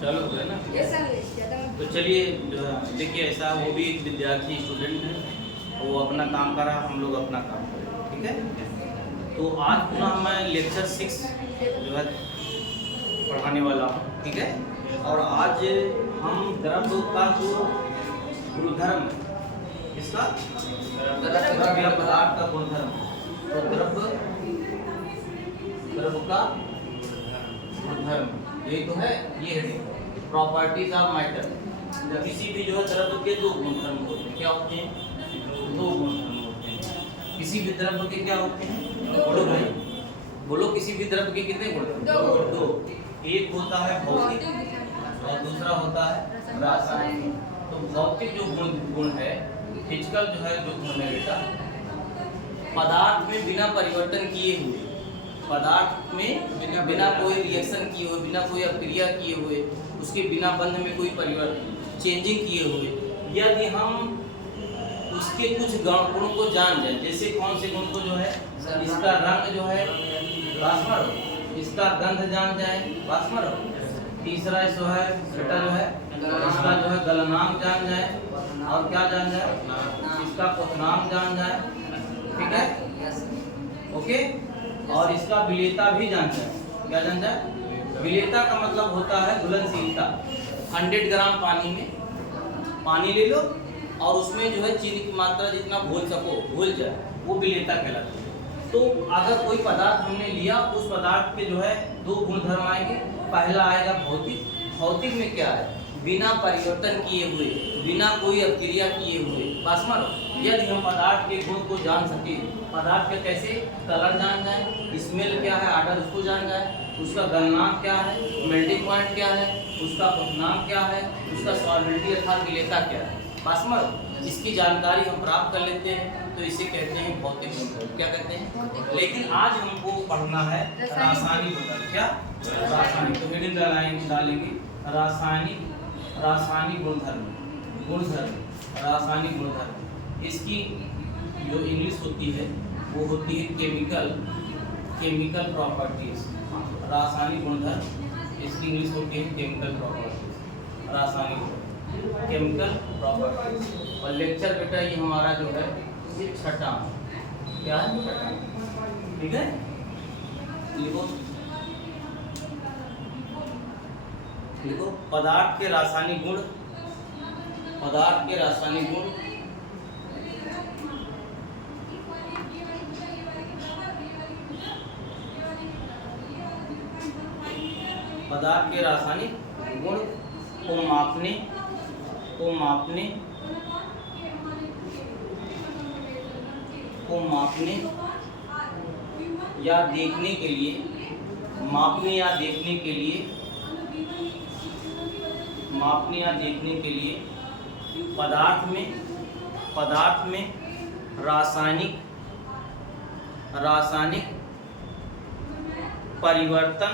चलो है ना। तो चलिए देखिए, ऐसा वो भी एक विद्यार्थी स्टूडेंट है, वो अपना काम कर रहा, हम लोग अपना काम कर रहे हैं, ठीक है। तो आज पुनः मैं लेक्चर 6 जो है पढ़ाने वाला हूँ, ठीक है। और आज हम द्रव्य का जो गुणधर्म है, इसका द्रव्य या पदार्थ का गुणधर्म, तो द्रव्य का गुणधर्म यही तो है, ये है प्रॉपर्टीज ऑफ मैटर। किसी भी जो है द्रव्य के दो गुणधर्म होते हैं, क्या होते हैं? दो गुणधर्म होते हैं। किसी भी द्रव्य के क्या होते हैं? बोलो भाई, बोलो, किसी भी द्रव्य के कितने गुण? दो। एक होता है भौतिक और दूसरा होता है रासायनिक। तो भौतिक जो गुण है, फिजिकल जो है जो गुण है बेटा, पदार्थ में बिना परिवर्तन किए हुए, पदार्थ में बिना कोई रिएक्शन किए हुए, बिना कोई अभिक्रिया किए हुए, उसके बिना बंध में कोई परिवर्तन चेंजिंग किए हुए, यदि हम उसके कुछ गुणों को जान जाए, जैसे कौन से गुण को जो है, इसका रंग जो है बास्मर, इसका गंध जान जाए बास्मर, तीसरा जो है बेटा जो है इसका जो है गलनांक जान जाए, और क्या जान जाए, इसका क्वथनांक जान जाए, ठीक है, ओके। और इसका विलेयता भी जान जाए। क्या जान जाए? विलेयता का मतलब होता है घुलनशीलता। 100 ग्राम पानी में पानी ले लो और उसमें जो है चीनी की मात्रा जितना घोल सको घोल जाए, वो विलेयता कहलाती है। तो अगर कोई पदार्थ हमने लिया, उस पदार्थ के जो है दो गुणधर्म आएंगे। पहला आएगा भौतिक। भौतिक में क्या है? बिना परिवर्तन किए हुए, बिना कोई अभिक्रिया किए हुए। बास्मर, यदि हम पदार्थ के गुण को जान सके, पदार्थ के कैसे कलर जान जाए, स्मेल क्या है, ऑर्डर उसको जान जाए, उसका गलनांक क्या है, मेल्टिंग पॉइंट क्या है, उसका क्वथनांक क्या है, उसका सॉल्वेंटी अर्थात विलेयता क्या है, बास्मर, इसकी जानकारी हम प्राप्त कर लेते हैं, तो इसे कहते हैं भौतिक गुण। क्या कहते हैं? लेकिन आज हमको पढ़ना है रासायनिक गुण। क्या? रासायनिक। तो हेडिंग डालेंगे रासायनिक गुणधर्म, रासायनिक गुणधर्म। इसकी जो इंग्लिश होती है वो होती है केमिकल प्रॉपर्टीज। रासायनिक गुणधर्म, इसकी इंग्लिश होती है केमिकल प्रॉपर्टीज, रासायनिक केमिकल प्रॉपर्टीज। और लेक्चर बेटा ये हमारा जो है ये छठा, क्या है? छठा, ठीक है। लिखो पदार्थ के रासायनिक गुण, पदार्थ के रासायनिक गुण, पदार्थ के रासायनिक गुण को मापने या देखने के लिए, मापने या देखने के लिए पदार्थ में रासायनिक परिवर्तन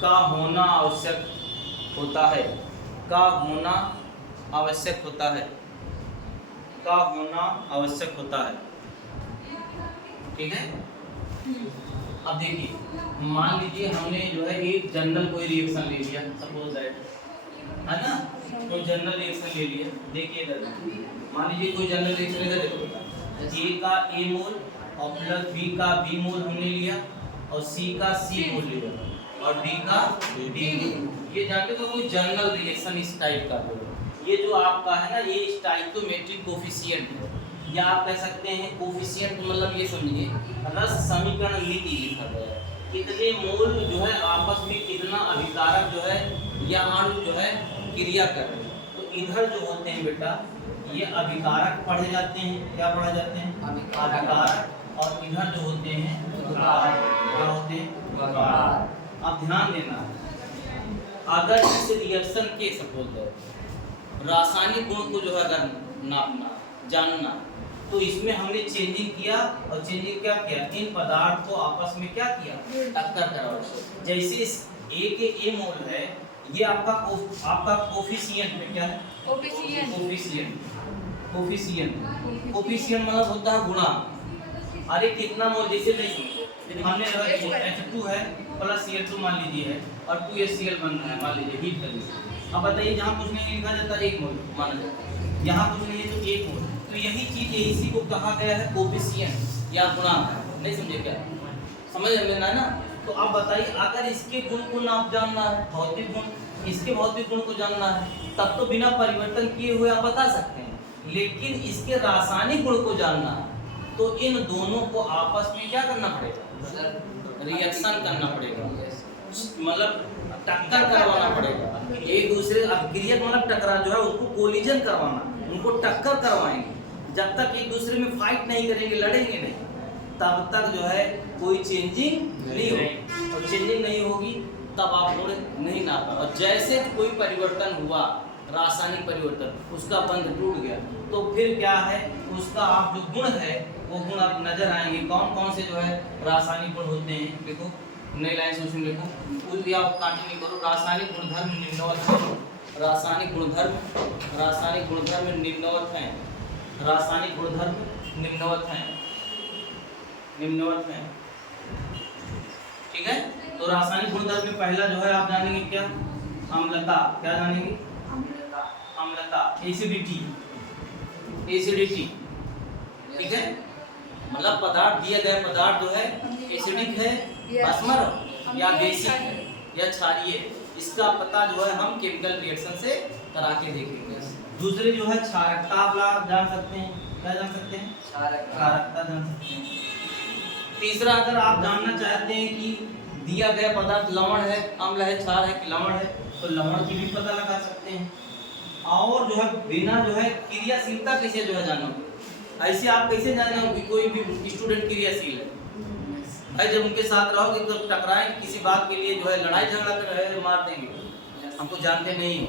का होना आवश्यक होता है, ठीक है। अब देखिए, मान लीजिए हमने जो है एक जनरल कोई रिएक्शन ले लिया, सपोज दैट, है ना, कोई जनरल रिएक्शन ले लिया। देखिए मान लीजिए कोई जनरल रिएक्शन ले लिया, A का A मोल और प्लस B का B मोल हमने लिया, और C का C मोल लिया, और D का D मोल। ये जानते हो कोई जनरल रिएक्शन इस टाइप का हो, ये जो आपका है ना, ये स्टाइकियोमेट्रिक कोफिशिएंट है, या आप कह सकते हैं कोफिशिएंट, मतलब ये समझिए रस समीकरण नीति लिखा गया है, कितने मोल जो है आपस में कितना अभिकारक जो है या अणु जो है क्रिया कर रहे हैं। तो इधर जो होते हैं बेटा ये अभिकारक पढ़े जाते हैं। क्या पढ़े जाते हैं? अभिकारक। और इधर जो होते हैं क्या होते हैं? विकारक। अब ध्यान देना, अगर इस रिएक्शन के सपोज रासायनिक गुण को जो है अगर नापना जानना, तो इसमें हमने चेंजिंग किया, और चेंजिंग क्या किया? इन पदार्थ को आपस में क्या किया? टक्कर करवाया। जैसे इस A के A मोल है, ये आपका कोफिशिएंट है। क्या है? कोफिशिएंट। कोफिशिएंट। कोफिशिएंट मतलब होता है गुणांक। अरे कितना मोल, जैसे नहीं हमने H2 है प्लस Cl2 मान लीजिए है और 2HCl बन रहा है मान लीजिए हीट करके। अब बताइए जहाँ कुछ नहीं लिखा जाता 1 मोल माना जाता है, यहाँ कुछ नहीं है तो 1 मोल। तो यही चीज इसी को कहा गया है कोफिशिएंट या गुणांक। नहीं समझे क्या? समझ में ना? तो आप बताइए अगर इसके गुण को आप जानना है, भौतिक गुण, इसके भौतिक गुण को जानना है, तब तो बिना परिवर्तन किए हुए आप बता सकते हैं। लेकिन इसके रासायनिक गुण को जानना है तो इन दोनों को आपस में क्या करना पड़ेगा? रिएक्शन करना पड़ेगा, मतलब टक्कर करवाना पड़ेगा एक दूसरे। अभिक्रियक मतलब टकरा जो है उसको कोलिजन करवाना, उनको टक्कर करवाएंगे। जब तक एक दूसरे में फाइट नहीं करेंगे, लड़ेंगे नहीं, तब तक जो है कोई चेंजिंग नहीं होगी। और चेंजिंग नहीं होगी तब आप गुण नहीं नापा। और जैसे कोई परिवर्तन हुआ, रासायनिक परिवर्तन, उसका बंध टूट गया, तो फिर क्या है उसका आप जो गुण है वो गुण आप नजर आएंगे। कौन कौन से जो है रासायनिक गुण होते हैं, देखो नई लाइन से उसमें लिखो, कुछ भी आप कंटिन्यू करो। रासायनिक गुणधर्म निम्नवत हैं। रासायनिक गुणधर्म निम्नवत हैं। रासायनिक गुणधर्म निम्नवत हैं। ठीक है, तो रासायनिक गुणधर्म में पहला जो है आप जानेंगे क्या? अम्लता। क्या जानेंगे? अम्लता। एसिडिटी। ठीक है, मतलब पदार्थ, दिया गया पदार्थ जो है एसिडिक है, अस्मर या बेसिक है या क्षारीय, इसका पता जो है हम केमिकल रिएक्शन से करा के देखेंगे। दूसरे जो है क्षारकता आप जान सकते हैं। क्या जान सकते हैं? क्षारकता जान सकते हैं। तीसरा अगर आप जानना चाहते हैं कि दिया गया पदार्थ लवण है, अम्ल है, क्षार है कि लवण है, तो लवण की भी पता लगा सकते हैं। और जो है बिना जो है क्रियाशीलता कैसे जो है जानना, ऐसे आप कैसे जाने कि कोई भी स्टूडेंट क्रियाशील है? भाई जब उनके साथ रहोगे तो टकराएं किसी बात के लिए जो है लड़ाई झगड़ा कर रहे हैं, मार देंगे, हमको जानते नहीं हो,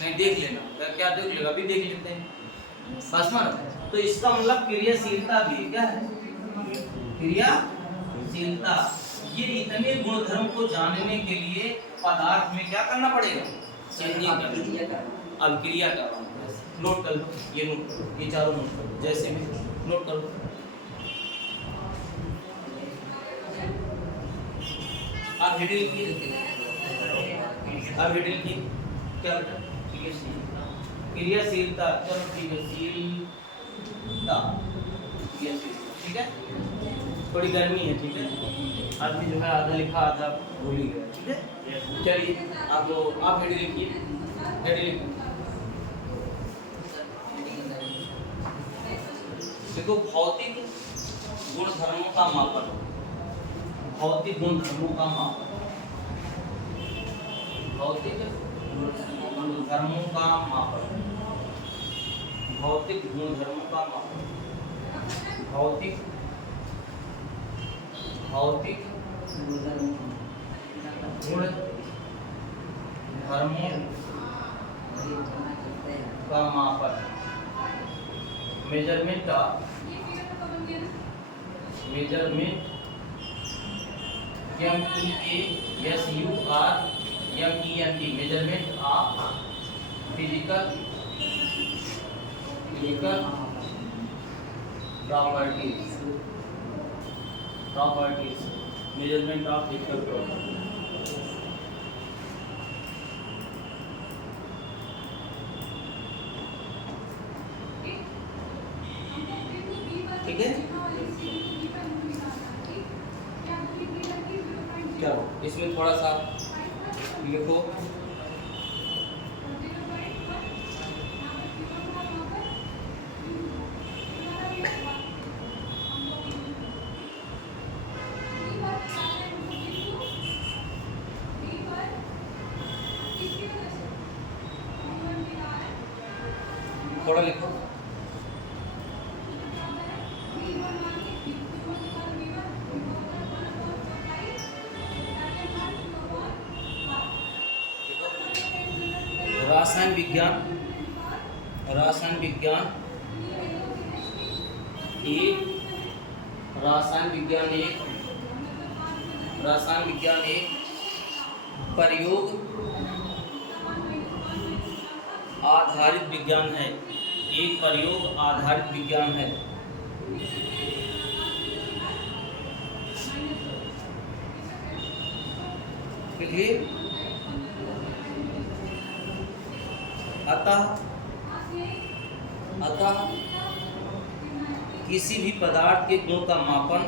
नहीं देख लेना। क्या देख लेगा? अभी देख लेते हैं फसमर। तो इसका मतलब क्रियाशीलता भी क्या है? क्रियाशीलता। ये इतने गुणधर्म को जानने के लिए पदार्थ में क्या करना पड़ेगा? चेंजिंग करना, अभिक्रिया करना। नोट कर लो, ये नोट करो, ये चारों नोट करो, जैसे भी नोट कर लो। आप हेडिंग लिखिए, आप हेडिंग लिखिए क्या बेटा? ठीक है, क्रियाशीलता। चलो ठीक है, शीलता, ठीक है। थोड़ी गर्मी है, ठीक है, आदमी जो है आधा लिखा आधा भूल ही गया, ठीक है। चलिए आप हेडिंग लिखिए, हेडिंग देखो, भौतिक गुणधर्मों का मापन। भौतिक गुणधर्मों का मापन, भौतिक गुणधर्मों का मापन, भौतिक गुणधर्मों का मापन, भौतिक गुणधर्मों का मापन। Measurement of measurement of physical properties, measurement of physical properties. ठीक है, चलो इसमें थोड़ा सा लिखो। थोड़ा लिखो। रासायन विज्ञान एक प्रयोग आधारित विज्ञान है। एक प्रयोग आधारित विज्ञान है। क्लियर? अतः किसी भी पदार्थ के गुण का मापन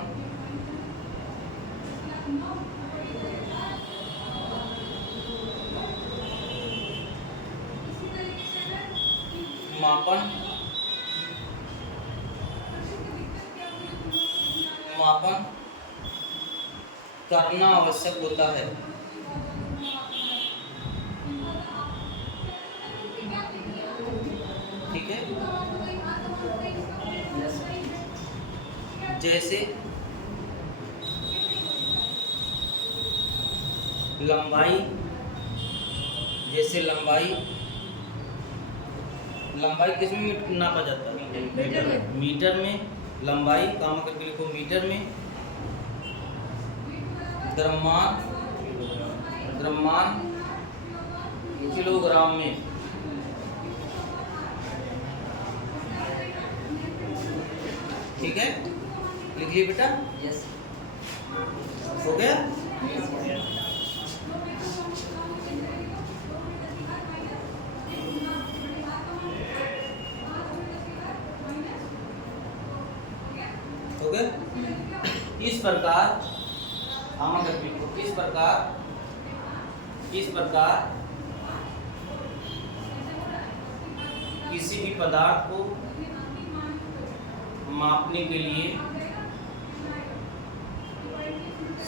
करना आवश्यक होता है। ठीक है? जैसे लंबाई किसमें नापा जाता है? मीटर में। लंबाई काम करके लिखो मीटर में। द्रव्यमान किलोग्राम में। ठीक है, लिख लिए बेटा? यस। हो गया? हो गया? इस प्रकार किसी भी पदार्थ को मापने के लिए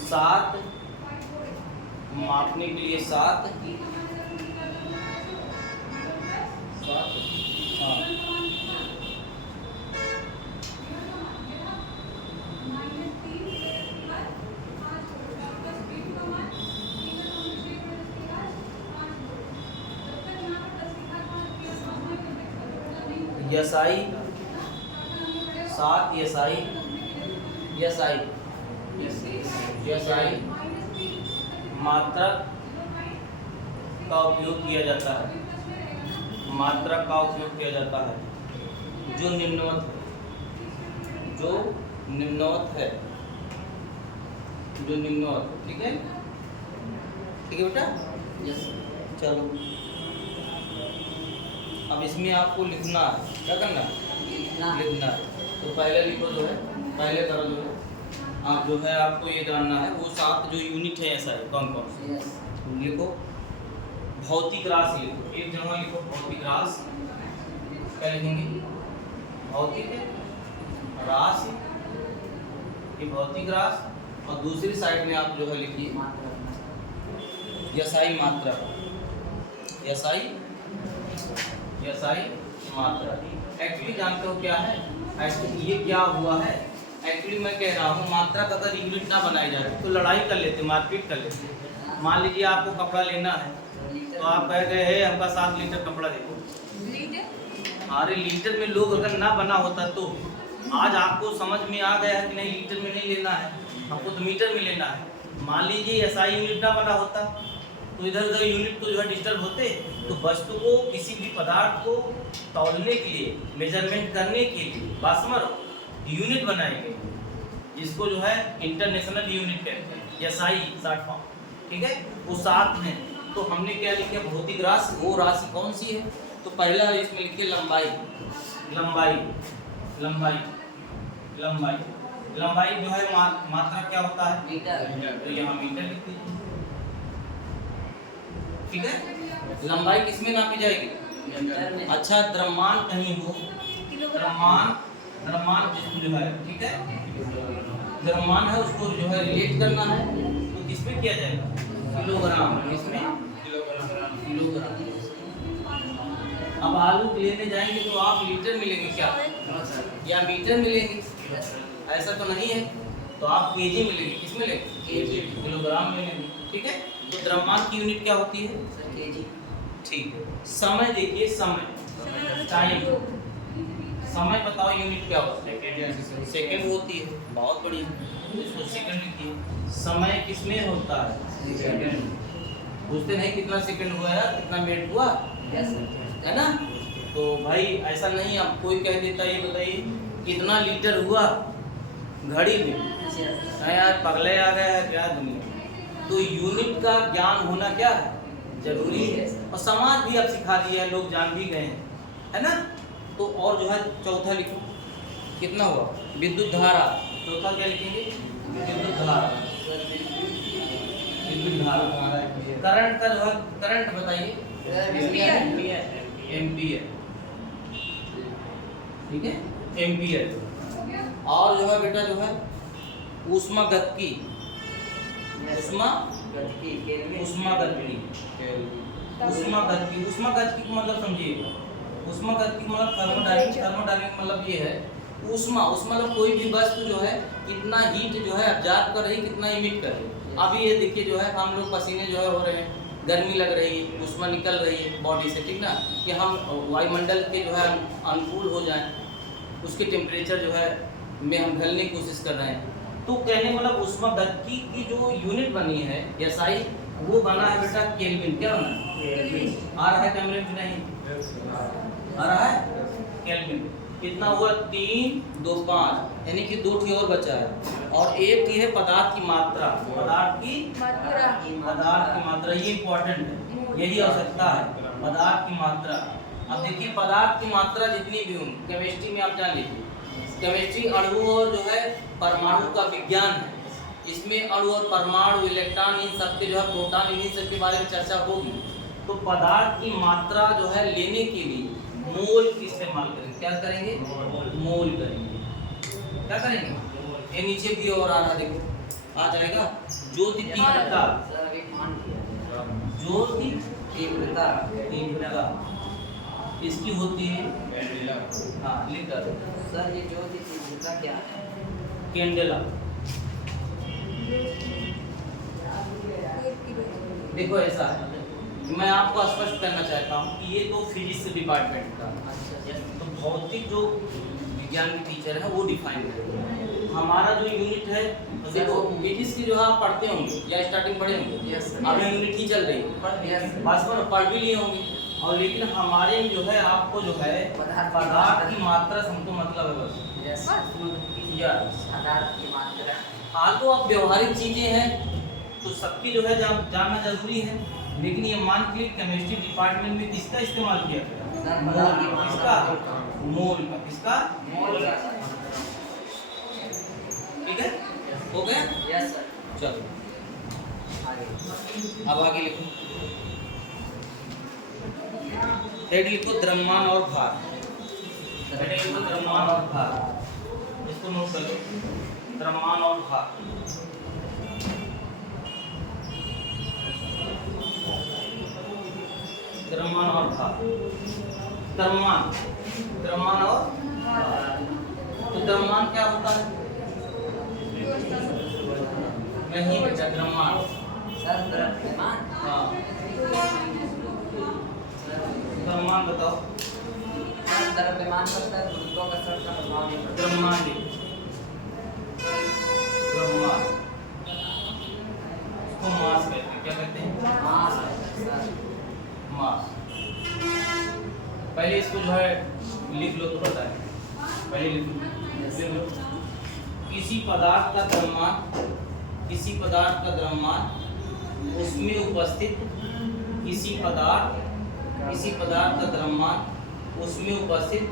7 SI मात्रक का उपयोग किया जाता है। जो निम्नवत है। ठीक है? ठीक है बेटा? यस। चलो, अब इसमें आपको लिखना है। क्या करना है? लिखना है। तो पहले लिखो पहले करो आप आपको ये जानना है वो 7 जो यूनिट है ऐसा है कौन कौन से। तो लिखो भौतिक राशि, लिखो एक जगह लिखो भौतिक राशि। क्या लिखेंगे? भौतिक राशि, ये भौतिक राशि। और दूसरी साइड में आप लिखिए SI मात्रा। एक्चुअली जानते हो क्या है? एक्चुअली ये क्या हुआ है? एक्चुअली मैं कह रहा हूँ मात्रा का अगर यूनिट ना बनाई जाए तो लड़ाई कर लेते, मारपीट कर लेते। मान लीजिए आपको कपड़ा लेना है तो आप कह गए है हमका 7 लीटर कपड़ा देखो। अरे लीटर में लोग अगर ना बना होता तो आज आपको समझ में आ गया है कि नहीं लीटर में नहीं लेना है, हमको तो मीटर में लेना है। मान लीजिए SI यूनिट ना बना होता तो इधर उधर यूनिट तो डिस्टर्ब होते। तो वस्तु को किसी भी पदार्थ को तौलने के लिए, मेजरमेंट करने के लिए बासमर यूनिट बनाए गए जिसको इंटरनेशनल यूनिट कहते हैं, SI शॉर्ट फॉर्म। ठीक है? वो 7 हैं। तो हमने क्या लिखा? भौतिक राशि। वो राशि कौन सी है? तो पहला इसमें लिखिए लंबाई मात्रा क्या होता है? मीटर। तो यहाँ मीटर लिख दीजिए। ठीक है? लंबाई किसमें नापी जाएगी? मीटर में। अच्छा, द्रव्यमान कहीं हो, द्रव्यमान जिसको ठीक है, द्रव्यमान है उसको रिलेट करना है तो किसमें किया जाएगा? किलोग्राम। किसमें? किलोग्राम। अब आलू लेने जाएंगे तो आप लीटर मिलेंगे क्या या मीटर मिलेंगे? ऐसा तो नहीं है। तो आप केजी मिलेंगे। किस में लेंगे? केजी। किलोग्राम में लेंगे। ठीक है? तो द्रव्यमान की यूनिट क्या होती है? केजी। ठीक है। समय देखिए, टाइम, समय बताओ यूनिट क्या होता है? सेकंड होती है। बहुत बढ़िया, इसको सेकंड लिखिए। समय किसमें होता है? सेकंड। पूछते नहीं कितना सेकंड हुआ यार, कितना मिनट हुआ, है ना? तो भाई ऐसा नहीं, अब कोई कह देता ये बताइए कितना लीटर हुआ घड़ी में, है यार पगले आ गया है क्या दुनिया। तो यूनिट का ज्ञान होना क्या है, जरूरी है, और समाज भी अब सिखा दिया है, लोग जान भी गए हैं, है ना। तो और जो है चौथा लिखो, कितना हुआ विद्युत धारा, चौथा क्या लिखेंगे, विद्युत धारा, विद्युत धारा। करंट का जो है, करंट बताइए, एम्पियर, ठीक है, एम्पियर। और जो है बेटा जो है ऊष्मागतिकी, ऊष्मागतिकी, ऊष्मागतिकी का मतलब समझिए, ऊष्मागतिकी मतलब थर्मोडायनामिक, थर्मोडायनामिक मतलब ये है ऊष्मा, ऊष्मा मतलब कोई भी वस्तु जो है कितना हीट जो है ऑब्जर्व कर रही, कितना इमिट कर रही। अभी ये देखिए जो है हम लोग पसीने जो है हो रहे हैं, गर्मी लग रही है, ऊष्मा निकल रही है बॉडी से, ठीक ना, कि हम वायुमंडल के जो है अनुकूल हो जाएं, उसके टेम्परेचर जो है में हम ढलने की कोशिश कर रहे हैं। तो कहने मतलब ऊष्मागतिकी की जो यूनिट बनी है एसआई, वो बना है बेटा केल्विन। क्या बना है, आ रहा है कैमरे में नहीं आ रहा है, केल्विन। कितना हुआ 3, 2, 5, यानी कि 2 और बचा है। और एक ही है पदार्थ की मात्रा, पदार्थ की मात्रा, ये इंपॉर्टेंट है, यही आवश्यकता है, पदार्थ की मात्रा। अब देखिए पदार्थ की मात्रा जितनी भी होंगी, केमिस्ट्री में आप जान लीजिए, केमिस्ट्री अणु और जो है परमाणु का विज्ञान है, इसमें अणु और परमाणु, इलेक्ट्रॉन, इन सब के जो है प्रोटॉन, इन सब के बारे में चर्चा होगी। तो पदार्थ की मात्रा जो है लेने के लिए मोल की इस्तेमाल करेंगे, क्या करेंगे, मोल करेंगे, क्या करेंगे। ये नीचे भी और आ रहा, देखो आ जाएगा, ज्योति तीव्रता, ज्योति तीव्रता इसकी होती है, हाँ लिख दो सर, ये ज्योति तीव्रता क्या है, कैंडेला। देखो ऐसा है, मैं आपको स्पष्ट करना चाहता हूँ कि ये तो फिजिक्स डिपार्टमेंट का, तो भौतिक जो विज्ञान के टीचर है वो डिफाइन करेंगे। हमारा जो यूनिट है, तो देखो फिजिक्स की जो है आप पढ़ते होंगे या स्टार्टिंग पढ़े होंगे, अब यूनिट ही चल रही है, वास्तव में पढ़ भी लिए होंगे। और लेकिन हमारे में जो है आपको जो है पदार्थ की मात्रा से हमको मतलब है बस, पदार्थ की मात्रा। हाँ तो अब व्यवहारिक चीजें हैं तो सबकी जो है जानना जरूरी है, लेकिन ये मान के केमिस्ट्री डिपार्टमेंट में किसका इस्तेमाल किया गया, किसका, मोल का, किसका, मोल का। ठीक है, हो गया। Yes sir. चलो आगे, अब आगे लिखो, हेड लिखो द्रव्यमान और भार, हेड लिखो द्रव्यमान और भार, इसको नोट कर लो, द्रव्यमान और भार। द्रव्यमान और भार, द्रव्यमान, द्रव्यमान और भार। तो द्रव्यमान क्या होता है, नहीं बेटा द्रव्यमान, सर द्रव्यमान, हाँ द्रव्यमान बताओ, सर द्रव्यमान का सर गुरुत्वाकर्षण का प्रभाव नहीं पड़ता। द्रव्यमान, द्रव्यमान इसको मास कहते हैं, क्या कहते हैं, हाँ सर, मास। पहले इसको जो है लिख लो तो बताएं, पहले लिख लो, किसी पदार्थ का द्रव्यमान, किसी पदार्थ का द्रव्यमान, उसमें उपस्थित किसी पदार्थ का द्रव्यमान, उसमें उपस्थित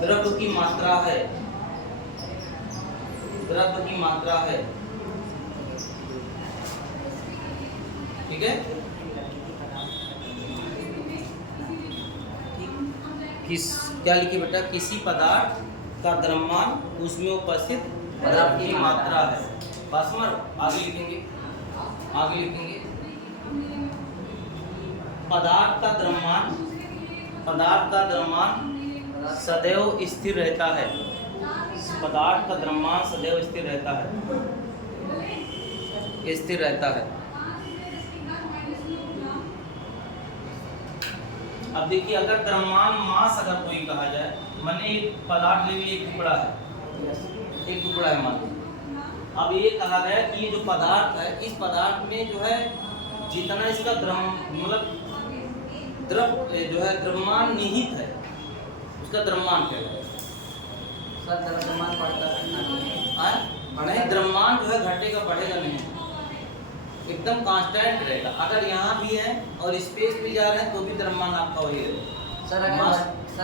द्रव्य की मात्रा है, द्रव्य की मात्रा है, ठीक है। किस क्या लिखिए बेटा, किसी पदार्थ का द्रव्यमान, उसमें उपस्थित पदार्थ की मात्रा है। बस आगे लिखेंगे, आगे लिखेंगे, पदार्थ का द्रव्यमान, पदार्थ का द्रव्यमान सदैव स्थिर रहता है, पदार्थ का द्रव्यमान सदैव स्थिर रहता है, स्थिर रहता है। अब देखिए अगर द्रव्यमान मास अगर कोई कहा जाए, माने एक पदार्थ ले लीजिए, एक टुकड़ा है, एक टुकड़ा है मान लीजिए। अब ये कहा गया कि ये जो पदार्थ है, इस पदार्थ में जो है जितना इसका द्रव्य मतलब जो है द्रव्यमान निहित है, उसका द्रव्यमान कहलाएगा। सर द्रव्यमान बढ़ता है नहीं, द्रव्यमान जो है घटेगा बढ़ेगा नहीं, एकदम कांस्टेंट रहेगा। अगर यहाँ भी है और स्पेस भी जा रहे हैं तो भी द्रव्यमान आपका वही रहेगा। सर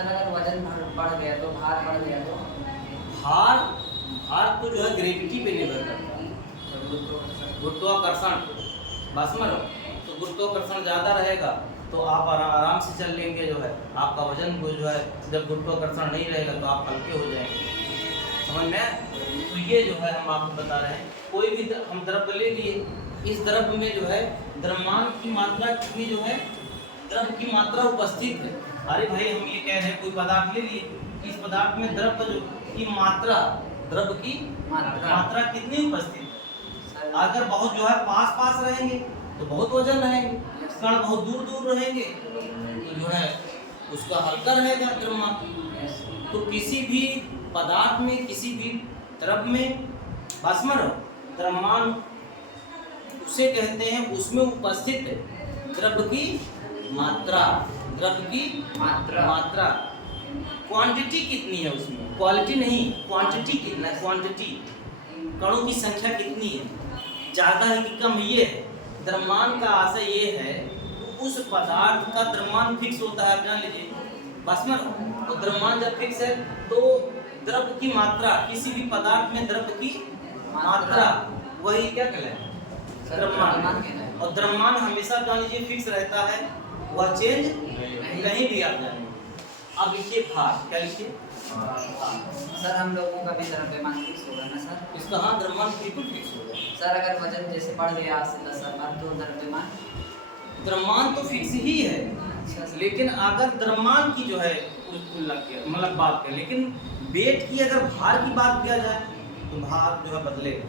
अगर वजन बढ़ गया तो भार बढ़ गया तो भार तो जो है ग्रेविटी पे निर्भर करता है, गुरुत्वाकर्षण पे। बस समझ लो, तो गुरुत्वाकर्षण ज़्यादा रहेगा तो आप आराम से चल लेंगे, जो है आपका वजन को जो है, जब गुरुत्वाकर्षण नहीं रहेगा तो आप हल्के हो जाएंगे। समझ में? तो ये जो है हम आपको बता रहे हैं, कोई भी हम द्रव्य ले लिए, इस द्रव्य में जो है द्रव्यमान की मात्रा कितनी जो है, द्रव्य की मात्रा उपस्थित है। अरे भाई हम ये कह रहे हैं कोई पदार्थ ले लिए, इस पदार्थ में द्रव्य जो की मात्रा, द्रव्य की मात्रा कितनी उपस्थित है। अगर बहुत जो है पास पास रहेंगे तो बहुत वजन रहेंगे, कण बहुत दूर दूर रहेंगे तो जो है उसका हल्का रहेगा द्रव्यमान। तो किसी भी पदार्थ में, किसी भी द्रव्य में द्रव्यमान उसे कहते हैं, उसमें उपस्थित द्रव्य की मात्रा, द्रव्य की मात्रा। क्वांटिटी कितनी है उसमें, क्वालिटी नहीं, क्वांटिटी कितना है, क्वांटिटी कणों की संख्या कितनी है, ज़्यादा है कि कम, ये है द्रव्यमान का आशय। ये है तो उस पदार्थ का द्रव्यमान फिक्स होता है, आप जान लीजिए। बस में तो द्रव्यमान जब फिक्स है तो द्रव्य की मात्रा, किसी भी पदार्थ में द्रव्य की मात्रा वही क्या कहलाए, द्रव्यमान। और द्रव्यमान हमेशा जान लीजिए फिक्स रहता है, वह चेंज कहीं भी आप जानिए। अब लिखिए भार, क्या लिखिए? सर हम लोगों का भी द्रव्यमान फिक्स होगा ना सर? इसका हाँ, द्रव्यमान बिल्कुल फिक्स होगा। सर अगर वजन जैसे बढ़ गया 8 से 10 बार तो द्रव्यमान तो फिक्स ही है, लेकिन अगर द्रव्यमान की जो है मतलब बात करें, लेकिन वेट की अगर भार की बात किया जाए तो भार जो है बदलेगा।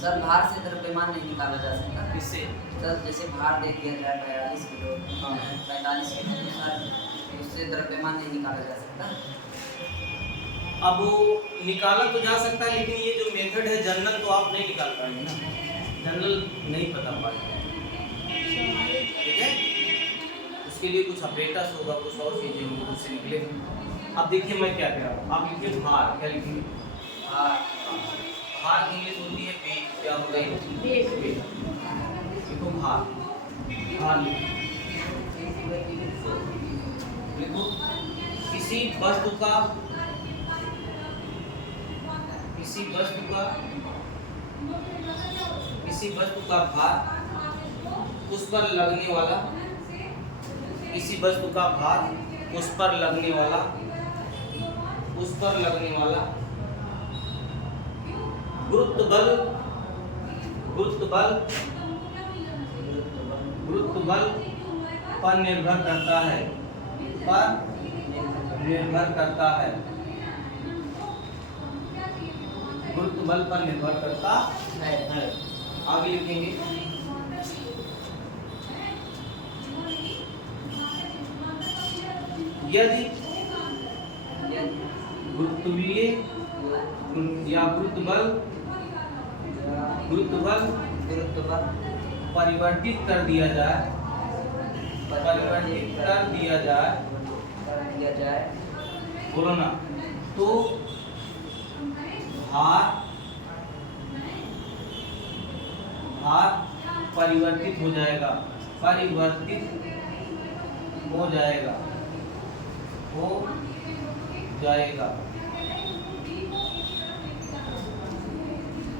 सर भार से द्रव्यमान नहीं निकाला जा सकता? किससे? सर जैसे भार दे दिया जाए 45 किलो, 45 किलो, तो सर उससे द्रव्यमान नहीं निकाला जा सकता? अब वो निकाला तो जा सकता है, लेकिन ये जो मेथड है जनरल तो आप नहीं निकाल पाएंगे ना, जनरल नहीं पता पाएंगे, ठीक है? उसके लिए कुछ अपडेटस होगा, कुछ और चीज़ें होंगी, उससे निकलेगा। अब देखिए मैं क्या कह रहा हूँ, आप लिखिए भार, क्या लिखेंगे? भार इंग्लिश होती है वेट, क्या होता है? वेट। लिखो भार, भार लिखो। किसी वस्तु का भार उस पर लगने वाला, किसी वस्तु का भार उस पर लगने वाला गुरुत्व बल पर निर्भर करता है, गुरुत्व बल पर निर्भर करता है। आगे लिखेंगे यदि गुरुत्वीय या गुरुत्व बल परिवर्तित कर दिया जाए, बोलो ना, तो भार परिवर्तित हो जाएगा,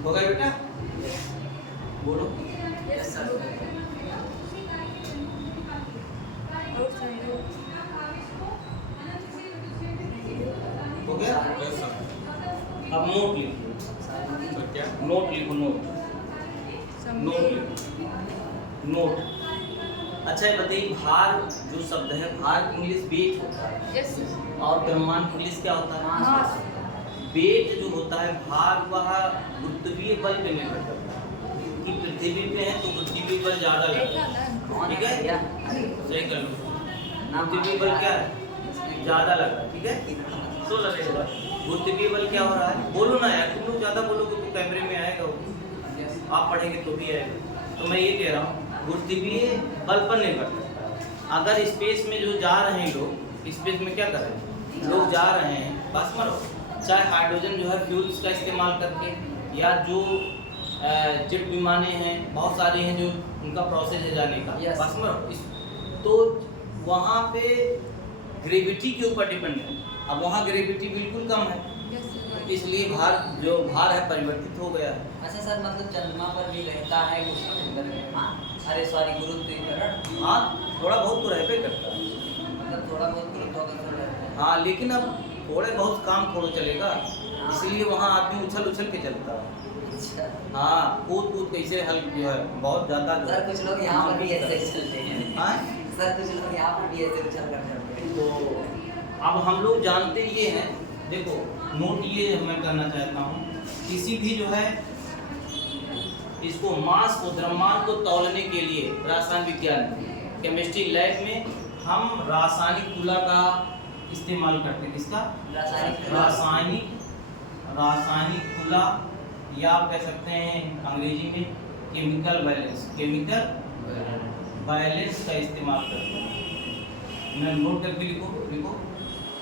हो गया बेटा? बोलो। Yes sir. हो गया? अब नोट लिखो। क्या? नोट लिखो, नोट। अच्छा ये बताइए, भार जो शब्द है, भार इंग्लिश वेट होता है, और द्रव्यमान इंग्लिश क्या होता है? मास। वेट जो होता है, भार वह गुरुत्वीय बल पे निर्भर करता है कि पृथ्वी पे है तो गुरुत्वीय बल ज़्यादा लगता है, ठीक है? सही कर लो, गुरुत्वीय बल क्या है? ज़्यादा लग रहा है, ठीक है? तो लगेगा गुरुत्वीय बल क्या हो रहा है? बोलो ना यार, तुम लोग ज़्यादा बोलोगे तो कैमरे में आएगा वो, आप पढ़ेंगे तो भी आएगा। तो मैं ये कह रहा हूँ गुरुत्वीय बल पर निर्भर करता है, अगर स्पेस में जो जा रहे हैं लोग, स्पेस में क्या कर रहे हैं लोग, जा रहे हैं बस मरो, चाहे हाइड्रोजन जो है फ्यूल्स का इस्तेमाल करके, या जो जेट विमाने हैं बहुत सारे हैं जो उनका प्रोसेस है जाने का, Yes. बस मरो तो वहाँ पे ग्रेविटी के ऊपर डिपेंड है। अब वहाँ ग्रेविटी बिल्कुल कम है, तो इसलिए भार है परिवर्तित हो गया है। अच्छा सर, मतलब चंद्रमा पर भी रहता है कुछ अंदर में, हाँ अरे सॉरी गुरुत्वाकर्षण, हाँ थोड़ा बहुत तो रहते करता है, मतलब थोड़ा बहुत गुरुत्वाकर्षण रहता है। हाँ लेकिन अब थोड़े बहुत काम थोड़ा चलेगा, इसलिए वहाँ आदमी उछल उछल के चलता है। अच्छा हाँ कूद कैसे हल जो है बहुत ज़्यादा सर, कुछ लोग यहाँ पर भी ऐसे ही चलते हैं। हाँ सर कुछ लोग यहाँ पर भी ऐसे उछल कर चलते हैं। तो अब हम लोग जानते ये हैं, देखो नोट ये मैं करना चाहता हूँ, किसी भी जो है इसको मास को द्रव्यमान को तौलने के लिए रसायन विज्ञान केमिस्ट्री लैब में हम रासायनिक तुला का इस्तेमाल करते हैं। किसका? रासायनिक तुला, या आप कह सकते हैं अंग्रेजी में केमिकल बैलेंस का इस्तेमाल करते हैं। मैं नोट करके लिखो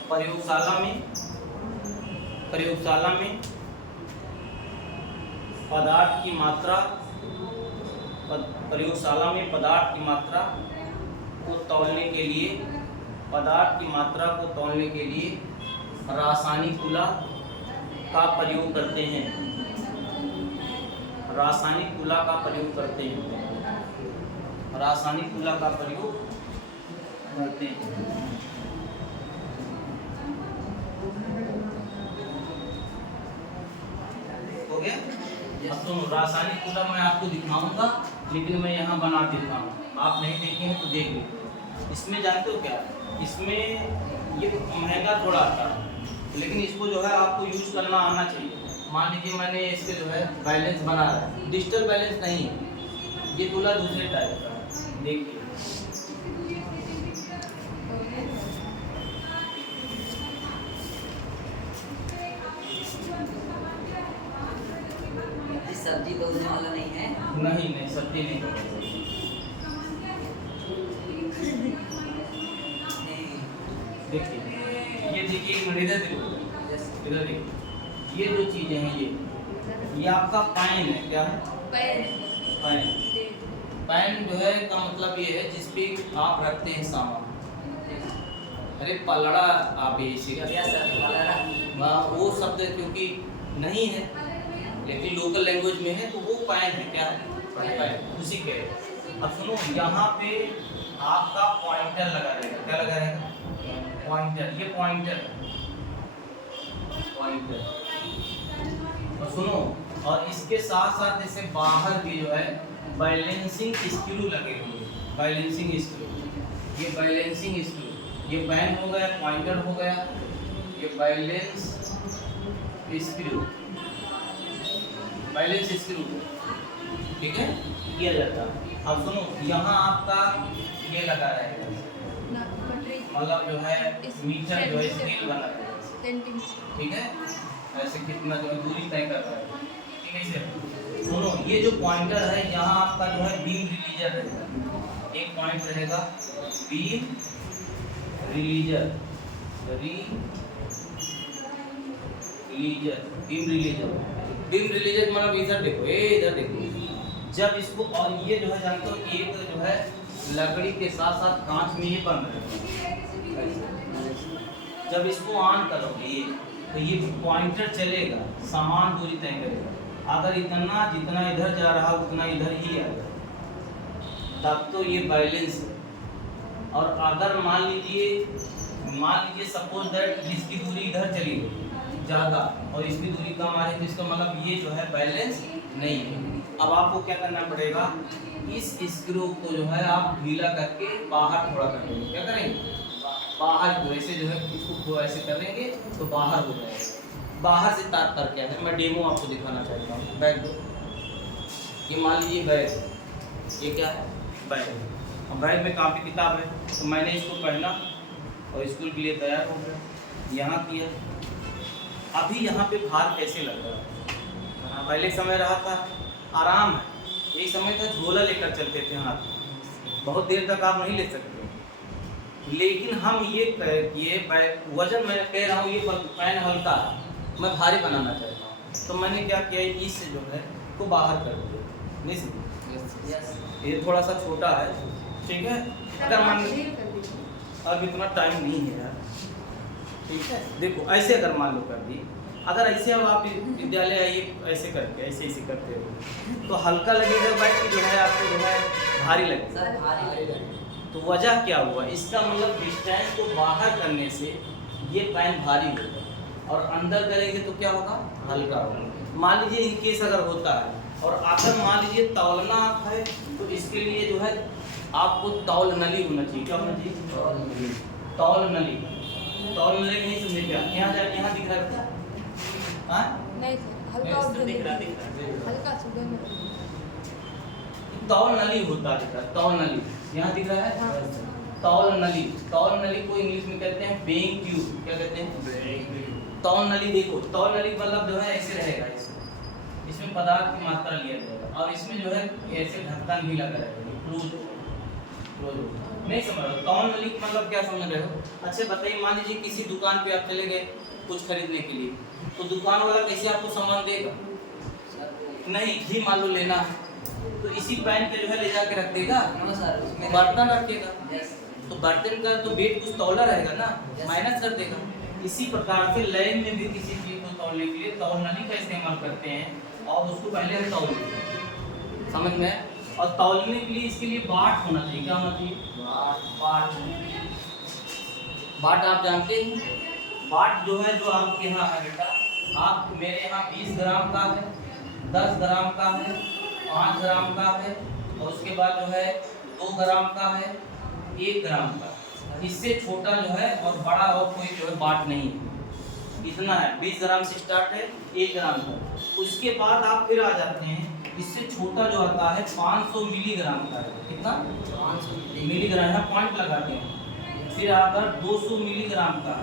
प्रयोगशाला में पदार्थ की मात्रा को तौलने के लिए रासायनिक तुला का प्रयोग करते हैं। रासायनिक तुला का प्रयोग करते हैं। हो गया? अब तो रासायनिक तुला मैं आपको दिखाऊंगा, लेकिन मैं यहाँ बना देता हूँ, आप नहीं देखे हैं तो देख लीजिए। इसमें जानते हो क्या, इसमें ये महंगा थोड़ा आता है, लेकिन इसको जो है आपको यूज करना आना चाहिए। मान लीजिए मैंने इसके जो है बैलेंस बना रहा है, डिजिटल बैलेंस नहीं है, ये तुला दूसरे टाइप का है, देखिए। सब्जी तोड़ने वाला नहीं है? नहीं सब्जी नहीं देखिए, ये देखिए इधर देखिए, ये जो चीजें हैं ये आपका पैन है। क्या है? पैन जो है का मतलब ये है जिसपे आप रखते हैं सामान। अरे पलड़ा आप इसी वो शब्द क्योंकि नहीं है, लेकिन लोकल लैंग्वेज में है तो वो पैन है। क्या है? पैन उसी के। अब सुनो, यहाँ पे आपका पॉइंटर लगा रहेगा। क्या लगा रहेगा? पॉइंटर। ये पॉइंटर और सुनो, और इसके साथ साथ जैसे बाहर भी जो है बैलेंसिंग स्क्रू लगे हुए हैं। बैलेंसिंग स्क्रू, ये बैलेंसिंग स्क्रू, ये पैन हो गया, पॉइंटर हो गया, ये बैलेंस स्क्रू, ठीक है, किया जाता है। अब सुनो, यहाँ आपका ये लगा रहेगा, मतलब जो है मीटर जो है स्केल बना रहेगा, ठीक है, ऐसे कितना जो है दूरी तय कर रहा है, ठीक है। इसे सुनो, ये जो पॉइंटर है यहाँ आपका जो है बीम रिलीजर रहेगा। एक पॉइंट रहेगा बीम रिलीजर मतलब इधर देखो, जब इसको, और ये जो है जानते हो एक जो है लकड़ी के साथ साथ कांच में ये बन रहा है। जब इसको ऑन करोगे ये, तो ये पॉइंटर चलेगा, समान दूरी तय करेगा। अगर जितना इधर जा रहा उतना इधर ही आएगा, तब तो ये बैलेंस है। और अगर मान लीजिए सपोज दैट इसकी दूरी इधर चली गई ज़्यादा और इसकी दूरी कम आ रही है, तो इसका मतलब ये जो है बैलेंस नहीं है। अब आपको क्या करना पड़ेगा, इस स्क्रू को जो है आप ढीला करके बाहर थोड़ा कर देंगे। क्या करेंगे? बाहर को ऐसे जो है इसको ऐसे करेंगे तो बाहर हो जाएगा। बाहर से तार कर क्या है, मैं डेमो आपको दिखाना चाहता हूँ। बैग दो, ये मान लीजिए बैग, ये क्या है? बैग। अब बैग में काफ़ी किताब है, तो मैंने इसको पहना और स्कूल के लिए तैयार हो गया, यहाँ किया। अभी यहाँ पे भार कैसे लग रहा है? पहले समय रहा था आराम है, यही समय था झोला लेकर चलते थे हाथ, बहुत देर तक आप नहीं ले सकते। लेकिन हम ये वजन मैं कह रहा हूँ ये पैन हल्का है, मैं भारी बनाना चाहता हूँ, तो मैंने क्या किया इससे जो है को बाहर कर दिया। नहीं समझे? यस ये थोड़ा सा छोटा है, ठीक है। अगर मान लो अब इतना टाइम नहीं है यार, ठीक है। देखो ऐसे अगर मान लो कर दी, अगर ऐसे अब आप विद्यालय आइए ऐसे करके ऐसे करते हो तो हल्का लगेगा बैठ के जो है आपको जो है भारी लगेगा। सर भारी लगेगा। तो वजह क्या हुआ, इसका मतलब डिस्टेंस को बाहर करने से ये पैन भारी होगा और अंदर करेंगे तो क्या होगा, हल्का होगा। मान लीजिए इन केस अगर होता है और अगर मान लीजिए तौलना है तो इसके लिए जो है आपको तौल नली होना चाहिए। क्या होना चाहिए, तौल नली। तौल नली नहीं समझे क्या, यहाँ जाके यहाँ दिख रहा है हाँ? नहीं सर, हल्का और दिख रहा हल्का सुबह में। तौल नली होता है, तौल नली यहाँ दिख रहा है। हाँ। तौल नली, तौल नली को इंग्लिश में कहते हैं बेइंग ट्यूब। क्या कहते हैं, तौल नली। देखो तौल नली मतलब जो है ऐसे रहेगा, इसमें पदार्थ की मात्रा लिया जाएगा और इसमें जो है ऐसे ढक्कन भी लगा रहेगा, क्लोज। नहीं समझ रहे हो तौल नली मतलब क्या समझ रहे हो? अच्छा बताइए, मान लीजिए किसी दुकान पे आप चले गए कुछ खरीदने के लिए, तो दुकान वाला कैसे आपको सामान देगा? नहीं, घी मान लो लेना है तो इसी पैन पे जो है ले जाके रख देगा, नो सर उसमें बर्तन रखेगा यस तो बर्तन का तो वेट कुछ तौला रहेगा ना, Yes. माइनस कर देगा। इसी प्रकार से लय में भी किसी चीज को तौलने के लिए तौल नली का इस्तेमाल करते हैं और उसको पहले हम तौल लेते हैं। समझ में? और तौलने के लिए इसके लिए बाट होना चाहिए। क्या होना चाहिए, बाट। बाट आप जानते हैं, बाट जो है जो आपके यहाँ है बेटा, आप मेरे यहाँ 20 ग्राम का है, 10 ग्राम का है, 5 ग्राम का है और उसके बाद जो है 2 ग्राम का है, 1 ग्राम का। इससे छोटा जो है और बड़ा और कोई जो है बाट नहीं है, इतना है। 20 ग्राम से स्टार्ट है 1 ग्राम का। उसके बाद आप फिर आ जाते हैं, इससे छोटा जो आता है 500 मिलीग्राम का है। कितना? 500 मिलीग्राम है, पॉइंट लगाते हैं। फिर आकर 200 मिलीग्राम का,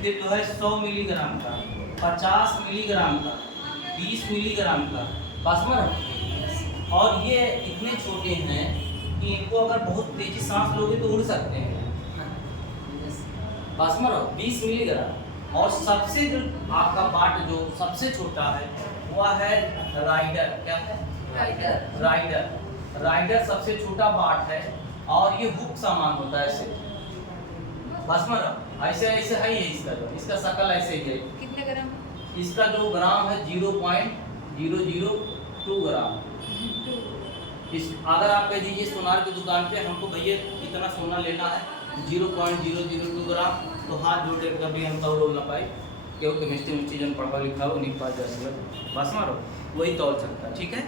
फिर जो है 100 मिलीग्राम का, 50 मिलीग्राम का, 20 मिलीग्राम का। बासमत। और ये इतने छोटे हैं कि इनको अगर बहुत तेजी सांस लोगे तो उड़ सकते हैं। बासमत 20 मिलीग्राम। और सबसे जो आपका बाट जो सबसे छोटा है वह है राइडर। क्या है, राइडर। राइडर। राइडर सबसे छोटा बाट है और ये हुक सामान होता है ऐसे। बासमत ऐसे ऐसे है ये, इसका शकल ऐसे ही है। कितने ग्राम? इसका जो ग्राम है 0.002 ग्राम। इस अगर आप कह दीजिए सोनार की दुकान पे हमको भैया इतना सोना लेना है 0.002 ग्राम, तो हाथ जोड़े कभी हम तौल ना पाए, क्यों केमिस्ट्री जन पढ़ा लिखा हो नहीं पास 10 बस मारो वही तौल सकता है। ठीक है,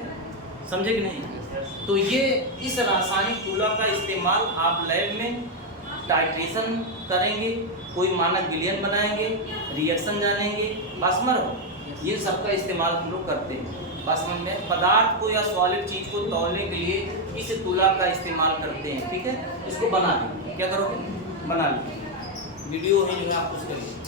समझे कि नहीं? तो ये इस रासायनिक तुला का इस्तेमाल आप लैब में टाइट्रेशन करेंगे, कोई मानक विलयन बनाएंगे, रिएक्शन जानेंगे। बस मरो ये सबका इस्तेमाल हम लोग करते हैं। बस में पदार्थ को या सॉलिड चीज़ को तौलने के लिए इस तुला का इस्तेमाल करते हैं। ठीक है, इसको बना लें। क्या करोगे? बना लें, वीडियो ही जो है आप उसके लिए